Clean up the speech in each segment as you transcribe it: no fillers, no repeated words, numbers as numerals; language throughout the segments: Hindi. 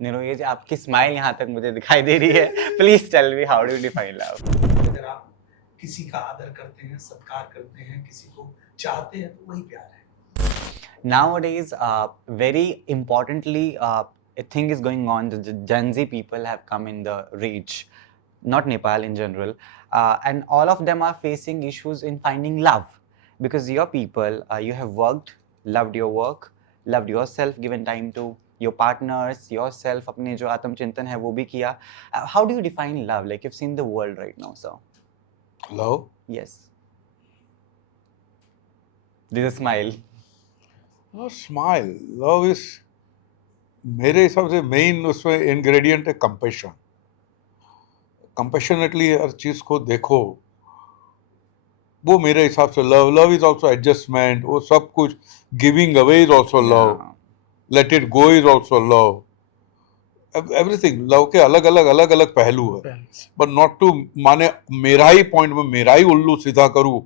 नीरज, आपकी स्माइल यहाँ तक मुझे दिखाई दे रही है। Please tell me how do you define love? अगर आप किसी का आदर करते हैं, सत्कार करते हैं, किसी को चाहते हैं, तो वही प्यार है। Nowadays, very importantly, a thing is going on. The Gen Z people have come in the reach, not Nepal in general, and all of them are facing issues in finding love because your people, you have worked, loved your work, loved yourself, given time to your partners, yourself, अपने जो आत्मचिंतन है वो भी किया. How do you define love? Like you've seen the world right now, sir. Love? Yes. There's a smile. Smile love is मेरे हिसाब से मेन उसमें इंग्रेडिएंट है कंपैशन। कंपैशनेटली हर चीज को देखो, वो मेरे हिसाब से love. Love is also adjustment, वो सब कुछ। Giving away is also love, let it go is also love. Everything love के अलग अलग पहलू है, बट नॉट टू माने मेरा ही पॉइंट में मेरा ही उल्लू सीधा करूं,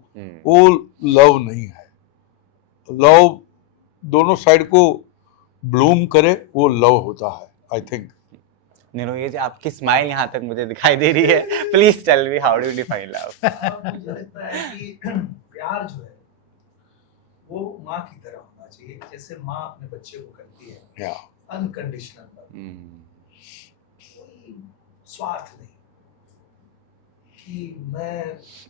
वो लव नहीं है। लव दोनों साइड को ब्लूम करे, वो लव होता है, आई थिंक। नीरज, आपकी स्माइल यहाँ तक मुझे दिखाई दे रही है। Please tell me how do you define love? मुझे लगता है कि प्यार जो है वो माँ की तरह होना चाहिए, जैसे माँ अपने बच्चे को करती है, अनकंडीशनल लव। कोई स्वार्थ नहीं कि मैं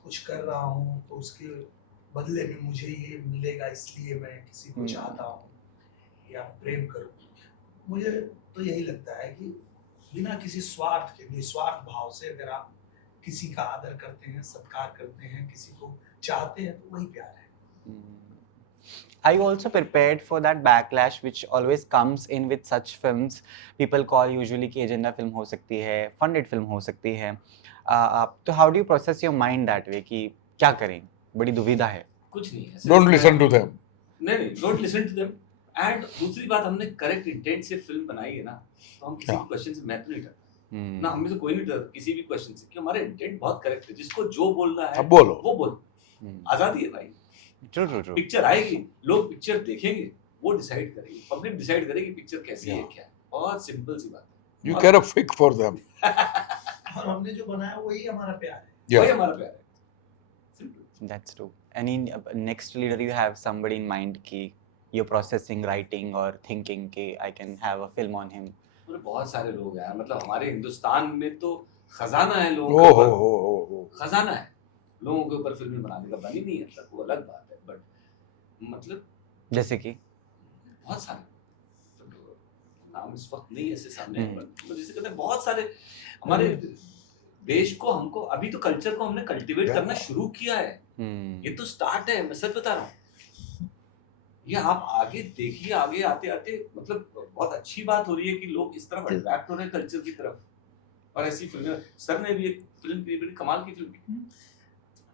कुछ कर रहा हूँ तो उसके बदले में मुझे ये मिलेगा, इसलिए मैं किसी को चाहता हूँ या प्रेम करूँ। मुझे तो यही लगता है कि बिना किसी स्वार्थ के, निस्वार्थ भाव से अगर आप किसी का आदर करते हैं, सत्कार करते हैं, किसी को चाहते हैं, तो वही प्यार है। Are you also prepared for that backlash which always comes in with such films? People call usually कि एजेंडा फिल्म हो सकती है, फंडेड फिल्म हो सकती है। तो how do you process your mind that way कि क्या करें? बड़ी दुविधा है। कुछ नहीं है। Don't listen to them. नहीं, don't listen to them. And दूसरी बात, हमने करेक्ट इंटेंट से फिल्म बनाई है ना, तो हम किसी क्वेश्चन से मैं तो नहीं डरता ना, हमें से कोई नहीं डरता किसी भी क्वेश्चन से, कि हमारा इंटेंट बहुत करेक्ट है। जिसको जो बोलना है बोलो, वो बोलो, आजादी है भाई। ट्रू। पिक्चर आएगी, लोग पिक्चर देखेंगे, वो डिसाइड करेंगे, पब्लिक डिसाइड करेगी पिक्चर कैसी है, क्या है। बहुत सिंपल सी बात है। You can fix for them. और हमने जो बनाया वही हमारा प्यार है। वही हमारा प्यार है। That's true. Any next leader you have somebody in mind कि you're processing, writing or thinking कि I can have a film on him? बहुत सारे लोग हैं, मतलब हमारे हिंदुस्तान में तो खजाना है लोगों के ऊपर, खजाना है लोगों के ऊपर फिल्में बनाने का। बनी नहीं है तक, वो अलग बात है, बट मतलब जैसे कि बहुत सारे नाम इस वक्त नहीं ऐसे सामने, बट जैसे कहते हैं बहुत सारे हमारे देश को, हमको अभी तो कल्चर को हमने कल्टीवेट करना शुरू किया है। ये तो स्टार्ट है, मैं सच बता रहा हूँ। ये आप आगे देखिए, आगे आते आते मतलब बहुत अच्छी बात हो रही है कि लोग इस तरफ अट्रैक्ट हो रहे हैं कल्चर की तरफ। और ऐसी फिल्में, सर ने भी एक फिल्म की, बड़ी कमाल की फिल्म की,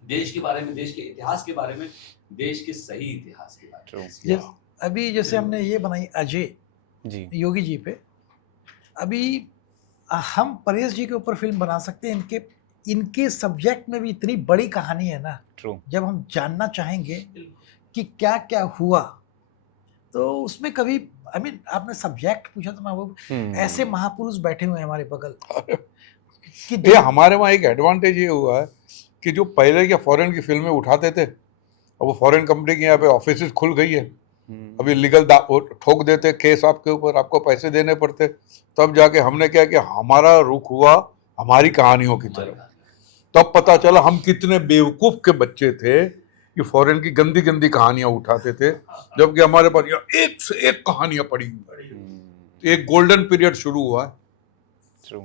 देश के बारे में, देश के इतिहास के बारे में, देश के सही इतिहास के बारे में। अभी जैसे हमने ये बनाई अजय जी, योगी जी पे, अभी हम परेश जी के ऊपर फिल्म बना सकते हैं। इनके सब्जेक्ट में भी इतनी बड़ी कहानी है ना। ट्रू। जब हम जानना चाहेंगे कि क्या क्या हुआ, तो उसमें कभी आपने सब्जेक्ट पूछा तो मैं वो ऐसे महापुरुष बैठे हुए हैं हमारे बगल कि ये हमारे वहाँ एक एडवांटेज ये हुआ है कि जो पहले क्या फॉरेन की फिल्में उठाते थे, अब वो फॉरेन कंपनी के यहाँ पे ऑफिस खुल गई है। अभी लीगल ठोक देते केस आपके ऊपर, आपको पैसे देने पड़ते, तब जाके हमने क्या किया, हमारा रुख हुआ हमारी कहानियों की तरफ। तब पता चला हम कितने बेवकूफ के बच्चे थे कि फॉरेन की गंदी गंदी कहानियां उठाते थे, जबकि हमारे पास एक से एक कहानियां पड़ी हुई। एक गोल्डन पीरियड शुरू हुआ है। ट्रू।